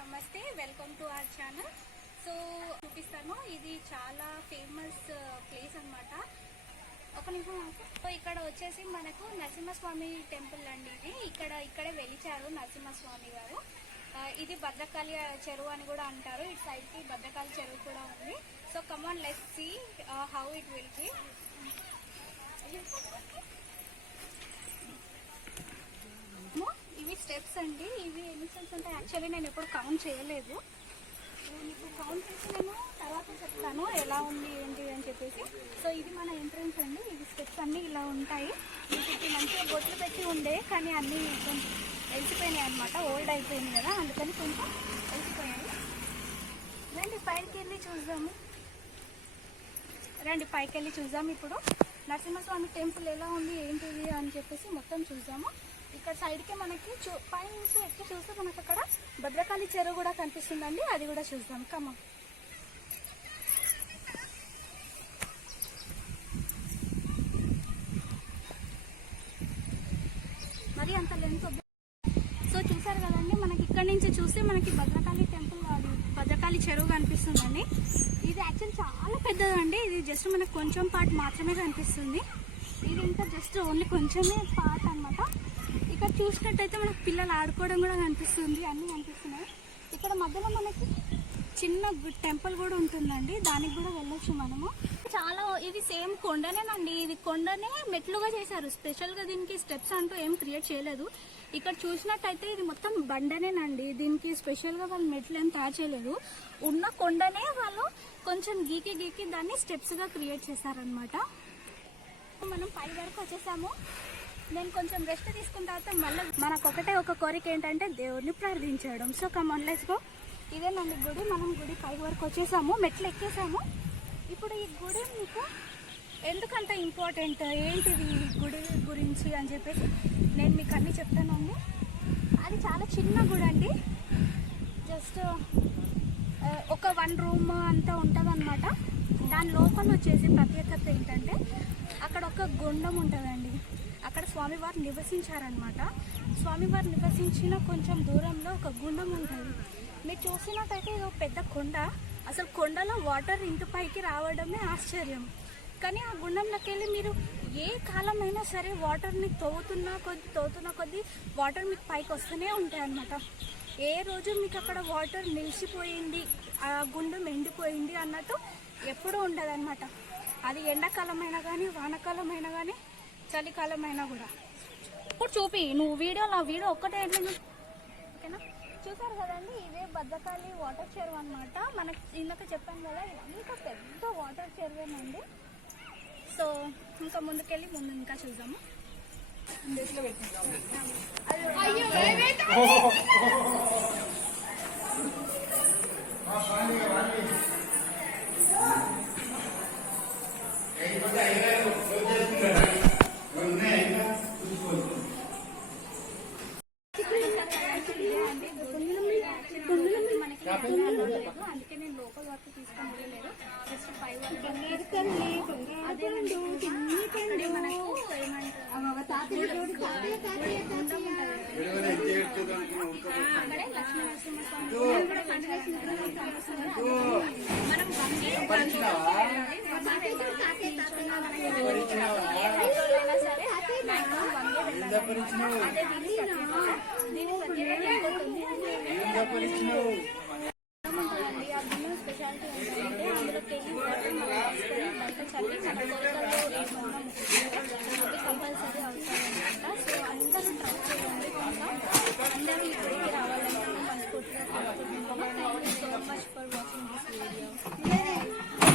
నమస్తే, welcome to our channel. So చూపిస్తాను, ఇది చాలా ఫేమస్ ప్లేస్ అన్నమాట. ఒక నిమిషం. సో ఇక్కడ వచ్చేసి మనకు నరసింహస్వామి టెంపుల్ అండి. ఇది ఇక్కడే వెలిచారు నరసింహస్వామి గారు. ఇది భద్రకాళి చెరువు అని కూడా అంటారు. ఇటు సైడ్ కి భద్రకాళి చెరువు కూడా ఉంది. So come on, let's see how it will be. ఇవి స్టెప్స్ అండి. ఇవి ఎన్ని స్టెప్స్ ఉంటాయి యాక్చువల్లీ నేను ఎప్పుడు కౌంట్ చేయలేదు. మీకు కౌంట్ చేసి నేను తర్వాత చెప్తాను ఎలా ఉంది ఏంటి అని చెప్పేసి. సో ఇది మన ఎంట్రన్స్ అండి. ఇవి స్టెప్స్ అన్నీ ఇలా ఉంటాయి. వీటికి మంచిగా బొట్లు పెట్టి ఉండే, కానీ అన్నీ కొంచెం వెలిసిపోయినాయి అనమాట. ఓల్డ్ అయిపోయింది కదా, అందుకని కొంచెం వెలిసిపోయాయి. రండి పైకి వెళ్ళి చూద్దాము. ఇప్పుడు నరసింహస్వామి టెంపుల్ ఎలా ఉంది ఏంటిది అని చెప్పేసి మొత్తం చూద్దాము. ఇక్కడ సైడ్కి మనకి పైన నుంచి ఎక్కి చూస్తే మనకు అక్కడ భద్రకాళి చెరువు కూడా కనిపిస్తుందండి. అది కూడా చూద్దాం. కమా మరి అంత లెంత్. సో చూసారు కదండి, మనకి ఇక్కడ నుంచి చూస్తే మనకి భద్రకాళి టెంపుల్, భద్రకాళి చెరువు కనిపిస్తుందండి. ఇది యాక్చువల్ చాలా పెద్దదండి. ఇది జస్ట్ మనకు కొంచెం పార్ట్ మాత్రమే కనిపిస్తుంది. ఇది ఇంకా జస్ట్ ఓన్లీ కొంచెమే పార్ట్ అనమాట. ఇక్కడ చూసినట్టయితే మనకు పిల్లలు ఆడుకోవడం కూడా కనిపిస్తుంది, అన్నీ కనిపిస్తున్నాయి. ఇక్కడ మధ్యలో మనకి చిన్న టెంపుల్ కూడా ఉంటుందండి, దానికి కూడా వెళ్ళొచ్చు మనము. చాలా ఇది సేమ్ కొండనేనండి. ఇది కొండనే మెట్లుగా చేశారు. స్పెషల్గా దీనికి స్టెప్స్ అంటూ ఏం క్రియేట్ చేయలేదు. ఇక్కడ చూసినట్టయితే ఇది మొత్తం బండనేనండి. దీనికి స్పెషల్గా వాళ్ళు మెట్లు ఏం తయారు చేయలేదు. ఉన్న కొండనే వాళ్ళు కొంచెం గీకి దాన్ని స్టెప్స్గా క్రియేట్ చేశారనమాట. మనం పై వరకు వచ్చేసాము. నేను కొంచెం రెస్ట్ తీసుకున్న తర్వాత మళ్ళీ మనకు ఒక కోరిక ఏంటంటే దేవుడిని ప్రార్థించడం. So come on let's go. ఇదేనండి గుడి. మనం గుడి పై వరకు వచ్చేసాము, మెట్లు ఎక్కేసాము. ఇప్పుడు ఈ గుడి మీకు ఎందుకంత ఇంపార్టెంట్, ఏంటిది ఈ గుడి గురించి అని చెప్పేసి నేను మీకు అన్నీ చెప్తానండి. అది చాలా చిన్న గుడి అండి. జస్ట్ ఒక 1 రూమ్ అంతా ఉంటుంది అనమాట. దాని లోపల వచ్చేసి ప్రత్యేకత ఏంటంటే అక్కడ ఒక గుండం ఉంటుందండి. అక్కడ స్వామివారు నివసించారనమాట. స్వామివారు నివసించిన కొంచెం దూరంలో ఒక గుండం ఉంటుంది. మీరు చూసినట్టయితే ఇది ఒక పెద్ద కొండ. అసలు కొండలో వాటర్ ఇంటి పైకి రావడమే ఆశ్చర్యం. కానీ ఆ గుండంలోకి వెళ్ళి మీరు ఏ కాలమైనా సరే వాటర్ని తవ్వుతున్న కొద్దీ వాటర్ మీకు పైకి వస్తూనే ఉంటాయి అన్నమాట. ఏ రోజు మీకు అక్కడ వాటర్ నిలిచిపోయింది, ఆ గుండం ఎండిపోయింది అన్నట్టు ఎప్పుడూ ఉండదు అనమాట. అది ఎండాకాలమైనా కానీ, వానకాలమైనా కానీ, చలికాలమైనా కూడా. ఇప్పుడు చూపి నువ్వు వీడియో ఒక్కటే ఓకేనా. చూసారు కదండి, ఇదే భద్రకాళి వాటర్ చెరువు అనమాట. మనకి ఇందాక చెప్పాను కదా, ఇంకా పెద్ద వాటర్ చెరువేనండి. సో ఇంకా ముందుకెళ్ళి ఇంకా చూద్దాము. అందుకే నేను లోపల వరకు తీసుకొని వెళ్ళలేదు, జస్ట్ పై వరకు. అదేనండి మనకు అక్కడే లక్ష్మీ నరసింహస్వామి